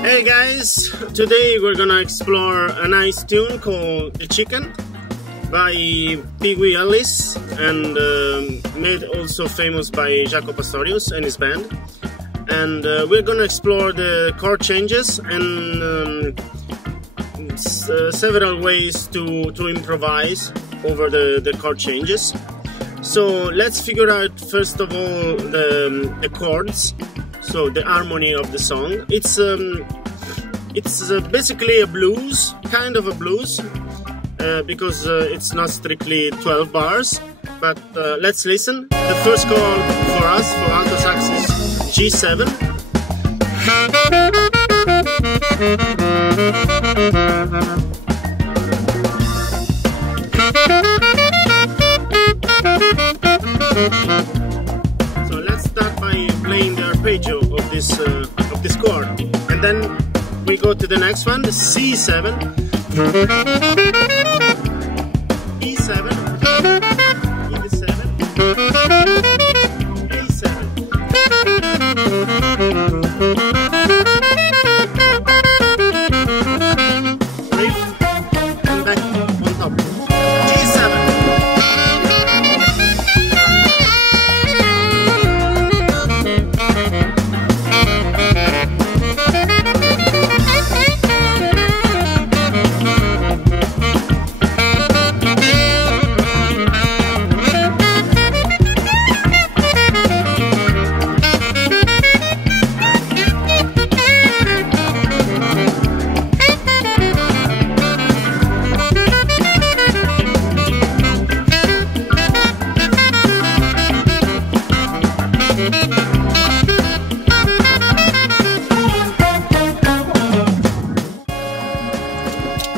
Hey guys, today we're gonna explore a nice tune called The Chicken by Wee Ellis, and made also famous by Jaco Pastorius and his band. And we're gonna explore the chord changes and several ways to improvise over the chord changes. So let's figure out first of all the chords, so the harmony of the song. It's basically a blues, kind of a blues, because it's not strictly 12 bars, but let's listen. The first chord for us, for alto sax, is G7. So let's start by playing the arpeggio of this chord, and then we go to the next one, the C7, E7, E7, A7, riff, and back on top, G7.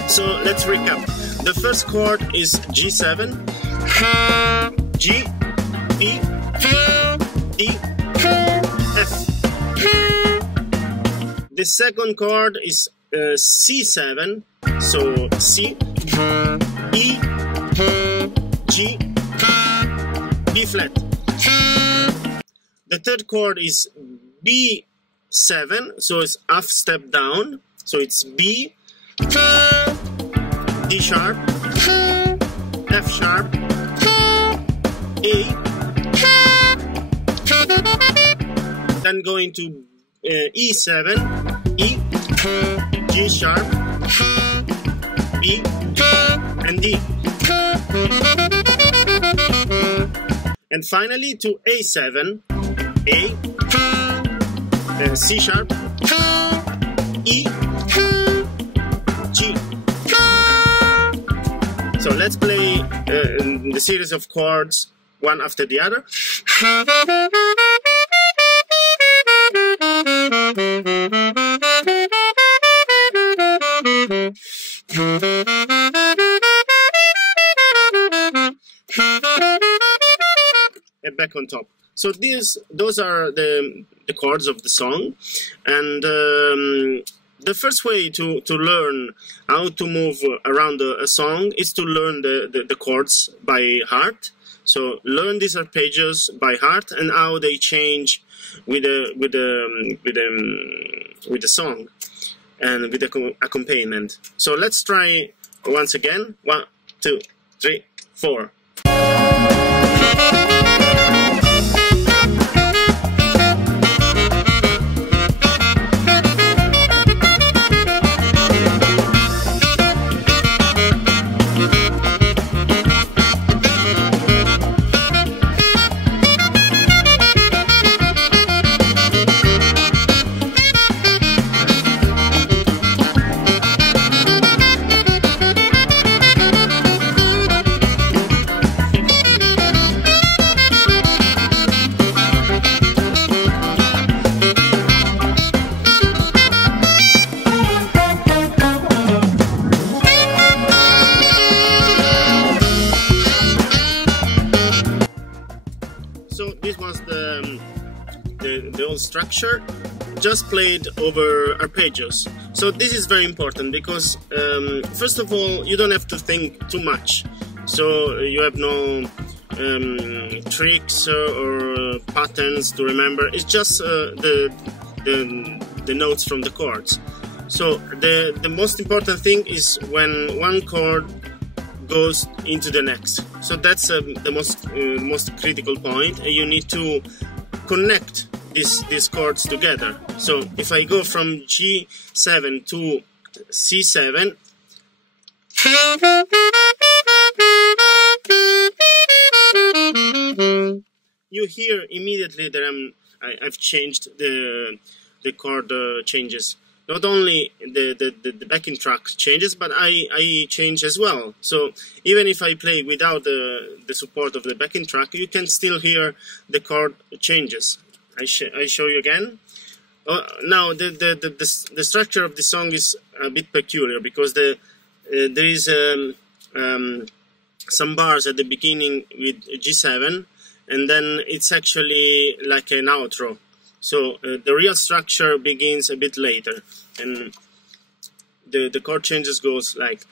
So let's recap. The first chord is G7, G, B, D, F. The second chord is C7, so C, E, G, B flat. The third chord is B7, so it's half step down, so it's B, D sharp, F sharp, A, then going to E7, E, G sharp, B, and D. And finally to A7, A, C sharp, E, G. So let's play the series of chords one after the other. And back on top. So those are the chords of the song, and the first way to learn how to move around a song is to learn the chords by heart. So learn these arpeggios by heart and how they change with the song and with the accompaniment. So let's try once again. 1, 2, 3, 4. So this was the whole structure, just played over arpeggios. So this is very important because first of all, you don't have to think too much. So you have no tricks or patterns to remember. It's just the the notes from the chords. So the most important thing is when one chord goes into the next. So that's the most critical point, and you need to connect these chords together. So if I go from G7 to C7, you hear immediately that I've changed the chord changes. Not only the backing track changes, but I change as well. So even if I play without the support of the backing track, you can still hear the chord changes. I show you again. Now the structure of the song is a bit peculiar because there is some bars at the beginning with G7, and then it's actually like an outro. So the real structure begins a bit later, and the chord changes goes like.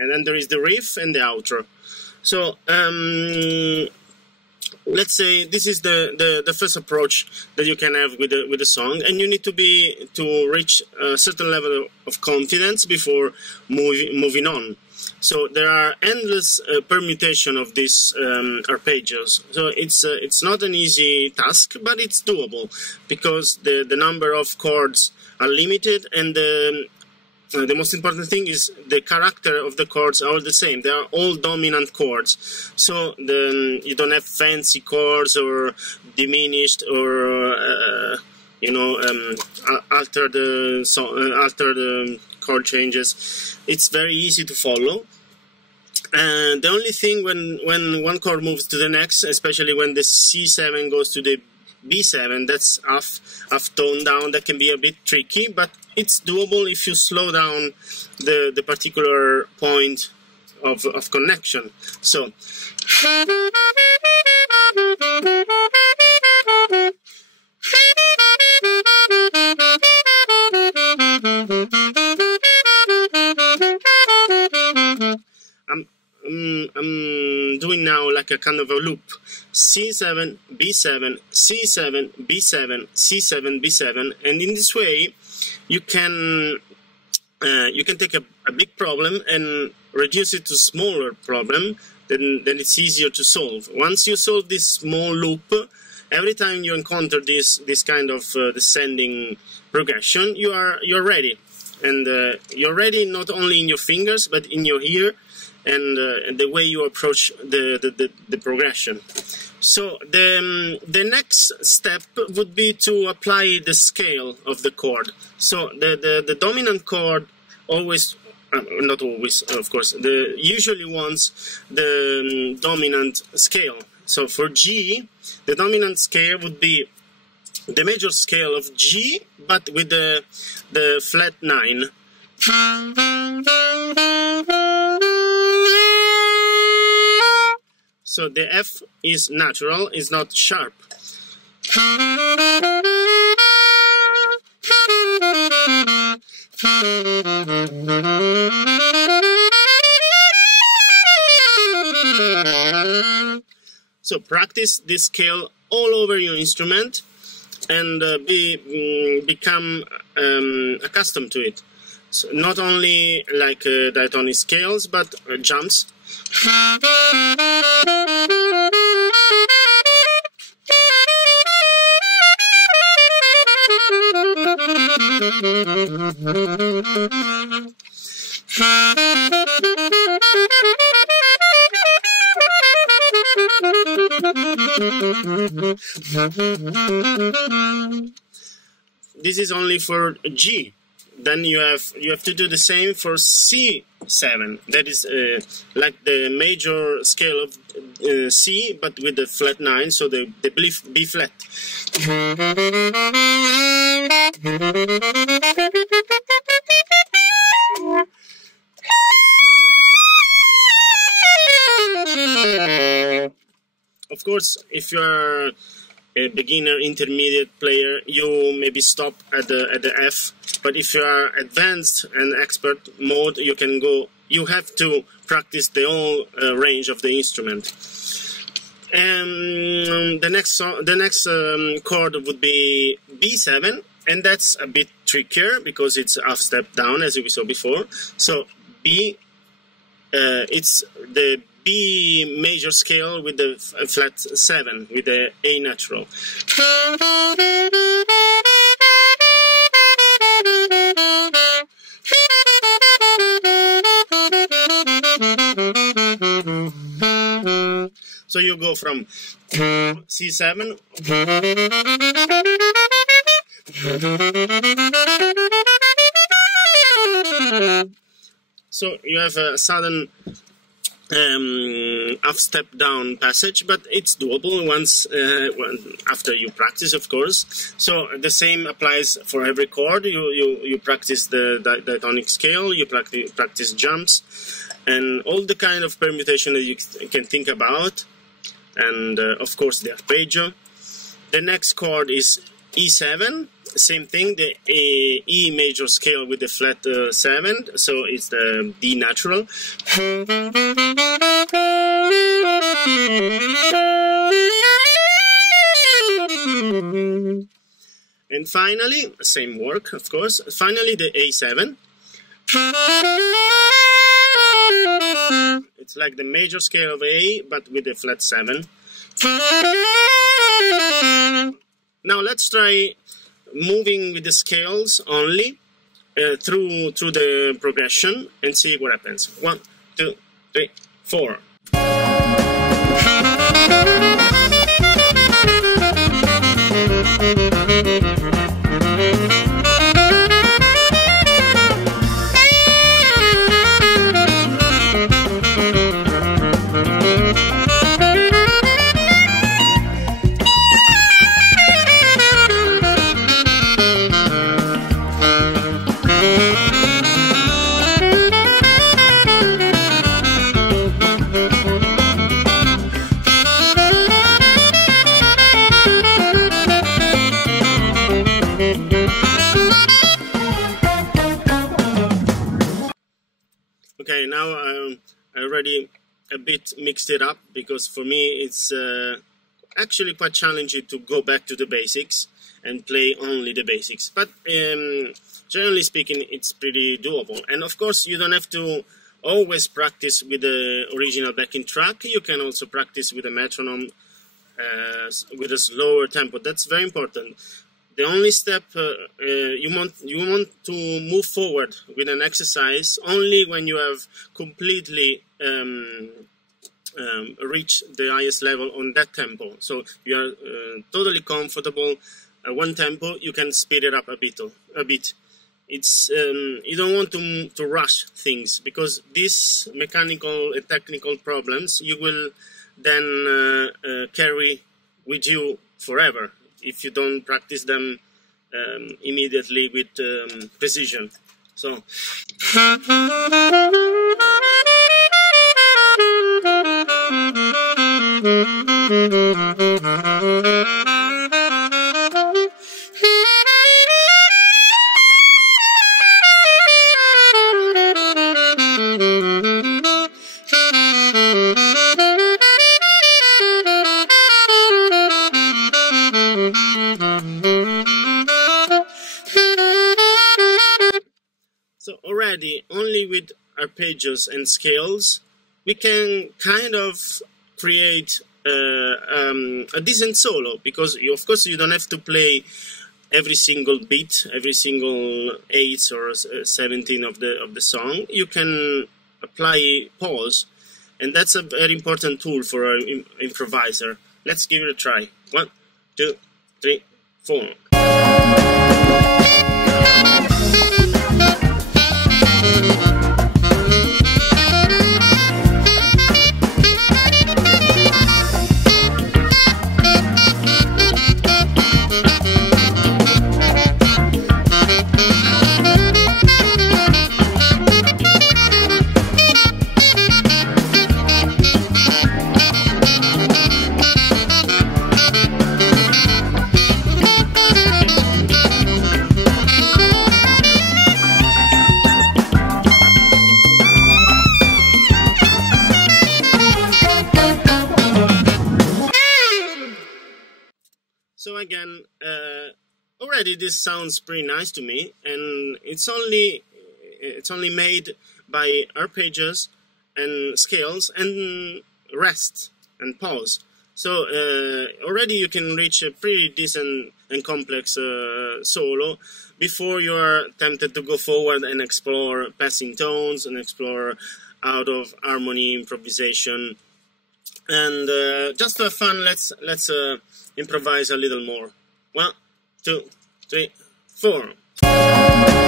And then there is the riff and the outro. So let's say this is the first approach that you can have with the song, and you need to reach a certain level of confidence before moving on. So there are endless permutation of these arpeggios. So it's not an easy task, but it's doable because the number of chords are limited, and the most important thing is the character of the chords are all the same. They are all dominant chords. So you don't have fancy chords or diminished or alter the chord changes. It's very easy to follow. And the only thing when one chord moves to the next, especially when the C7 goes to the B7, that's half toned down. That can be a bit tricky, but it's doable if you slow down the particular point of connection. So I'm doing now like a kind of a loop. C7, B7, C7, B7, C7, B7, and in this way you can take a big problem and reduce it to smaller problem. Then it's easier to solve. Once you solve this small loop, every time you encounter this kind of descending progression, you're ready, and you're ready not only in your fingers but in your ear and the way you approach the progression. So the next step would be to apply the scale of the chord. So the dominant chord always, not always, of course, usually wants the dominant scale. So for G, the dominant scale would be the major scale of G, but with the flat 9. So the F is natural, is not sharp. So practice this scale all over your instrument and become accustomed to it. So not only like diatonic scales, but jumps. This is only for G. Then you have to do the same for C7. That is like the major scale of C, but with the flat 9, so the B flat. course, if you are a beginner, intermediate player, you maybe stop at the F. But if you are advanced and expert mode, you can go. You have to practice the whole range of the instrument. The next chord would be B7, and that's a bit trickier because it's a half step down, as we saw before. So B, it's the B major scale with the flat 7, with the A natural. So you go from C7 so you have a sudden half step down passage, but it's doable once after you practice, of course. So the same applies for every chord. You practice the diatonic scale, you practice jumps, and all the kind of permutation that you can think about, and of course the arpeggio. The next chord is E7. Same thing, the E major scale with the flat 7, so it's the D natural. And finally, same work, of course, finally the A7. It's like the major scale of A, but with the flat 7. Now let's try moving with the scales only through the progression and see what happens. 1, 2, 3, 4. Okay, now I already a bit mixed it up, because for me it's actually quite challenging to go back to the basics and play only the basics. But generally speaking, it's pretty doable. And of course, you don't have to always practice with the original backing track. You can also practice with a metronome with a slower tempo. That's very important. The only step you want to move forward with an exercise only when you have completely reached the highest level on that tempo. So you are totally comfortable at one tempo. You can speed it up a bit. It's you don't want to rush things, because these mechanical and technical problems you will then carry with you forever if you don't practice them immediately with precision. So already, only with arpeggios and scales, we can kind of create a decent solo, because of course you don't have to play every single beat, every single 8 or 17 of the song. You can apply pause, and that's a very important tool for an improviser. Let's give it a try. 1, 2, 3, 4. already this sounds pretty nice to me, and it's only made by arpeggios and scales and rest and pause. So already you can reach a pretty decent and complex solo before you are tempted to go forward and explore passing tones and explore out of harmony improvisation. And just for fun, let's improvise a little more. 1, 2, 3, 4.